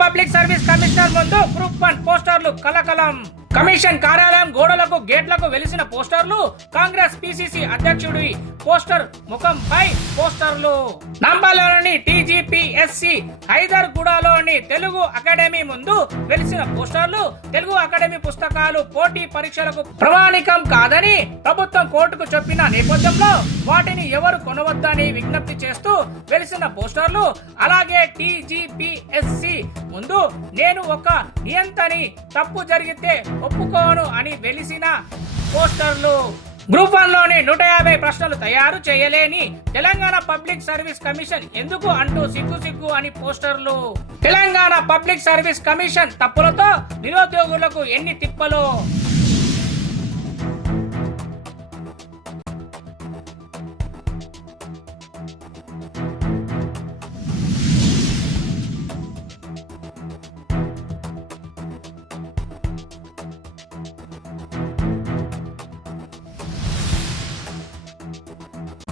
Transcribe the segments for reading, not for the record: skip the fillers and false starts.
Public service commissioner ముందు group 1 పోస్టర్లు కలకలం. కమిషన్ కార్యాలయం గోడలకు గేట్లకు వెలిసిన పోస్టర్లు, కాంగ్రెస్ పిసిసి అధ్యక్షుడి పోస్టర్ ముఖంపై పోస్టర్లు. నంబర్లోని టీజీపీఎస్సి హైదర్గూడలోని తెలుగు అకాడమీ ముందు వెలిసిన పోస్టర్లు, తెలుగు అకాడమీ పుస్తకాలు పోటీ పరీక్షలకు ప్రామాణికం కాదని ప్రభుత్వం కోర్టుకు చెప్పిన నేపథ్యంలో వాటిని ఎవరు కొనవద్దని విజ్ఞప్తి చేస్తూ వెలిసిన పోస్టర్లు. అలాగే టీజీపీఎస్సి ముందు నేను ఒక నియంతని, తప్పు జరిగితే ఒప్పుకోను అని వెలిసిన పోస్టర్లు. గ్రూప్ 1 లోని 150 ప్రశ్నలు తయారు చేయలేని తెలంగాణ పబ్లిక్ సర్వీస్ కమిషన్ ఎందుకు అంటూ సిగ్గు అని పోస్టర్లు. తెలంగాణ పబ్లిక్ సర్వీస్ కమిషన్ తప్పులతో నిరుద్యోగులకు ఎన్ని తిప్పలో.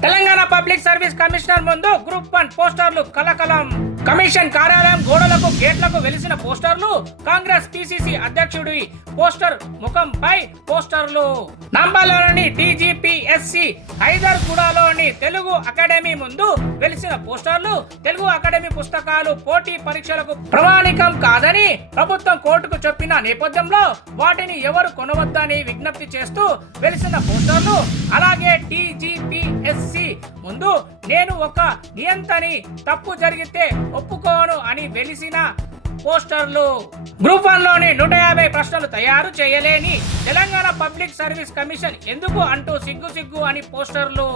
తెలంగాణ పబ్లిక్ సర్వీస్ కమిషనర్ ముందు గ్రూప్ 1 పోస్టర్లు కలకలం. కమిషన్ కార్యాలయం గోడలకు గేట్లకు వెలిసిన పోస్టర్లు, కాంగ్రెస్ పిసిసి అధ్యక్షుడి పోస్టర్ ముఖంపై పోస్టర్లు. నంబర్లోని టీజీపీఎస్సి హైదర్గూడలోని తెలుగు అకాడమీ ముందు వెలిసిన పోస్టర్లు, తెలుగు అకాడమీ పుస్తకాలు పోటీ పరీక్షలకు ప్రామాణికం కాదని ప్రభుత్వం కోర్టుకు చెప్పిన నేపథ్యంలో వాటిని ఎవరు కొనవద్దని విజ్ఞప్తి చేస్తూ వెలిసిన పోస్టర్లు. అలాగే టీజీపీఎస్సి ముందు నేను ఒక నియంతని, తప్పు జరిగితే ఒప్పుకోను అని వెలిసిన పోస్టర్లు. గ్రూప్ 1 లోని 150 ప్రశ్నలు తయారు చేయలేని తెలంగాణ పబ్లిక్ సర్వీస్ కమిషన్ ఎందుకు అంటూ సిగ్గు అని పోస్టర్లు.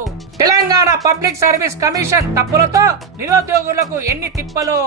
తెలంగాణ పబ్లిక్ సర్వీస్ కమిషన్ తప్పులతో నిరుద్యోగులకు ఎన్ని తిప్పలో.